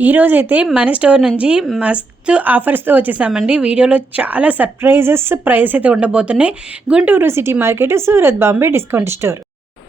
ఈరోజైతే మన స్టోర్ నుంచి మస్తు ఆఫర్స్తో వచ్చేసామండి. వీడియోలో చాలా సర్ప్రైజెస్ ప్రైస్ అయితే ఉండబోతున్నాయి. Guntur city market, Surat Bombay discount store.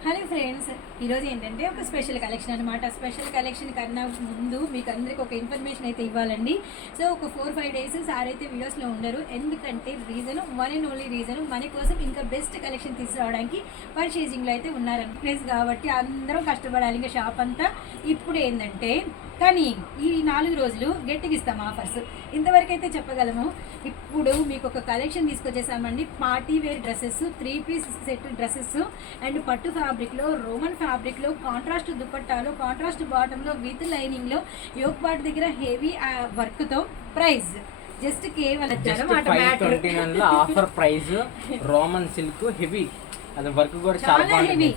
Hello friends, ఈరోజు ఏంటంటే ఒక స్పెషల్ కలెక్షన్ అనమాట. స్పెషల్ కలెక్షన్ కన్నా ముందు మీకు అందరికి ఒక ఇన్ఫర్మేషన్ అయితే ఇవ్వాలండి. సో ఒక 4-5 డేస్ సార్ అయితే వీడియోస్లో ఉండరు. ఎందుకంటే reason one and only reason మన కోసం ఇంకా బెస్ట్ కలెక్షన్ తీసుకురావడానికి పర్చేజింగ్లో అయితే ఉన్నారని కాబట్టి అందరం కష్టపడాలి. ఇంకా షాప్ అంతా ఇప్పుడు ఏంటంటే కానీ ఈ 4 రోజులు గట్టిగా ఇస్తాం ఆఫర్స్. ఇంతవరకు అయితే చెప్పగలము. ఇప్పుడు మీకు ఒక కలెక్షన్ తీసుకొచ్చేసామండి. Party wear dresses, 3 piece set dresses and పట్టు ఫ్యాబ్రిక్లో, రోమన్ ఫ్యాబ్రిక్లో, కాంట్రాస్ట్ దుపట్టాలో, కాంట్రాస్ట్ బాటంలో విత్ లైనింగ్లో, యోక్ పార్ట్ దగ్గర హెవీ వర్క్తో ప్రైస్ జస్ట్ కేవలం offer price. Roman silk heavy, అది వర్క్ కూడా చాలా హెవీ.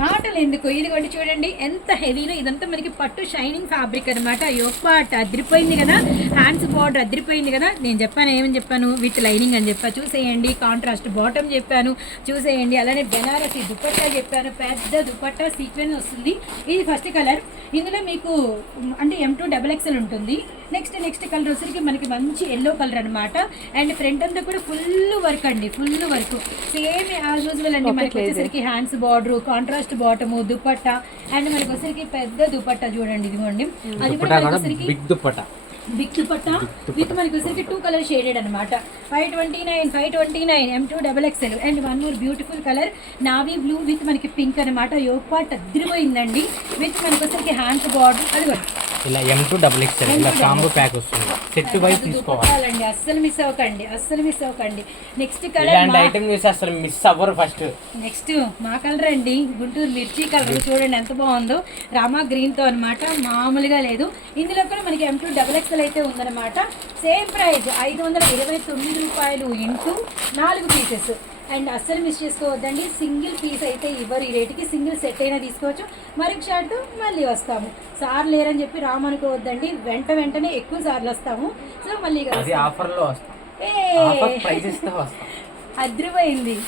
మాటలు ఎందుకు, ఇది కూడా చూడండి ఎంత హెవీలో. ఇదంతా మనకి పట్టు షైనింగ్ ఫ్యాబ్రిక్ అనమాట. యోక్ పార్ట్ అదిరిపోయింది కదా, హ్యాండ్స్ బార్డర్ అదిరిపోయింది కదా. నేను చెప్పాను, ఏమని చెప్పాను, విత్ లైనింగ్ అని చెప్పాను. చూసేయండి. కాంట్రాస్ట్ బాటమ్ చెప్పాను, చూసేయండి. అలానే బెనారసి దుపట్టా చెప్పాను. పెద్ద దుపట్టా సీక్వెన్స్ వస్తుంది. ఇది ఫస్ట్ కలర్. ఇందులో మీకు అంటే M2XXL ఉంటుంది. నెక్స్ట్ కలర్ వచ్చరికి మనకి మంచి ఎల్లో కలర్ అనమాట. అండ్ ఫ్రంట్ అంతా కూడా ఫుల్ వర్క్ అండి, full work same as usual అండి. మనకి వచ్చేసరికి hands border, contrast bottom, dupatta and మనకి వచ్చేసరికి పెద్ద దుపట్టా చూడండి. ఇదిగోండి, అది కూడా బిగ్ దుపట్టా విత్ మనకి వచ్చేసరికి 2 కలర్ షేడెడ్ అనమాట. 529 M2XXL. And one more beautiful colour navy blue with మనకి పింక్ అనమాట. యోక్ పార్ట్ అదిరిపోయిందండి. విత్ మనకి వచ్చేసరికి హ్యాండ్స్ బార్డర్ అది కూడా ఇలా M2XXL ఇలా కాంబో ప్యాక్ వస్తుంది. సెట్ వైస్ తీసుకోవాలండి. అస్సలు మిస్ అవ్వకండి. నెక్స్ట్ కలర్ ఇలాంటి ఐటమ్ చూసి అసలు మిస్ అవ్వరు. ఫస్ట్ నెక్స్ట్ మా కలర్ అండి, గుంటూరు మిర్చి కలర్. చూడండి ఎంత బాగుందో, రామా గ్రీన్ తో అనమాట. మామూలుగా లేదు. ఇందులో కూడా మనకి M2XXL అయితే ఉందన్నమాట. సేమ్ ప్రైస్ 529 రూపాయలు ఇంటూ 4 పీసెస్. అండ్ అస్సలు మిస్ చేసుకోవద్దండి. సింగిల్ పీస్ అయితే ఇవ్వరు ఈ రేటుకి. సింగిల్ సెట్ అయినా తీసుకోవచ్చు. మరొక షార్ట్తో మళ్ళీ వస్తాము. సార్ లేరని చెప్పి రామనుకోవద్దండి. వెంటనే ఎక్కువ సార్లు వస్తాము. సో మళ్ళీ ఆఫర్లో వస్తాం. అదిరిపోయింది.